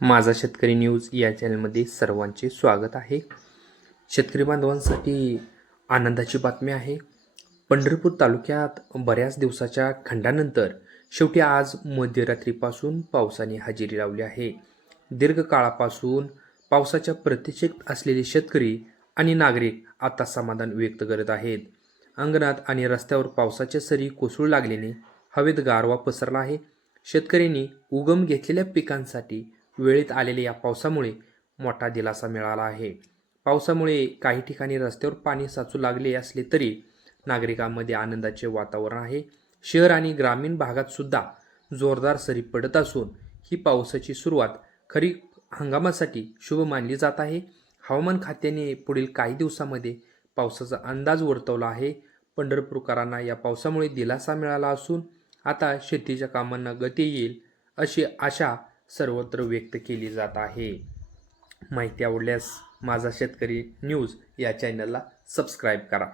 माझा शेतकरी न्यूज या चॅनलमध्ये सर्वांचे स्वागत आहे. शेतकरी बांधवांसाठी आनंदाची बातमी आहे. पंढरपूर तालुक्यात बऱ्याच दिवसाच्या खंडानंतर शेवटी आज मध्यरात्रीपासून पावसाने हजेरी लावली आहे. दीर्घकाळापासून पावसाच्या प्रतीक्षेत असलेले शेतकरी आणि नागरिक आता समाधान व्यक्त करत आहेत. अंगणात आणि रस्त्यावर पावसाच्या सरी कोसळू लागल्याने हवेत गारवा पसरला आहे. शेतकऱ्यांनी उगम घेतलेल्या पिकांसाठी वेळेत आलेल्या या पावसामुळे मोठा दिलासा मिळाला आहे. पावसामुळे काही ठिकाणी रस्त्यावर पाणी साचू लागले असले तरी नागरिकांमध्ये आनंदाचे वातावरण आहे. शहर आणि ग्रामीण भागात सुद्धा जोरदार सरी पडत असून ही पावसाची सुरुवात खरीप हंगामासाठी शुभ मानली जात आहे. हवामान खात्याने पुढील काही दिवसामध्ये पावसाचा अंदाज वर्तवला आहे. पंढरपूरकरांना या पावसामुळे दिलासा मिळाला असून आता शेतीच्या कामांना गती येईल अशी आशा सर्वत्र व्यक्त केली जात आहे. माहिती आवडल्यास माझा शेतकरी न्यूज या चॅनलला सबस्क्राईब करा.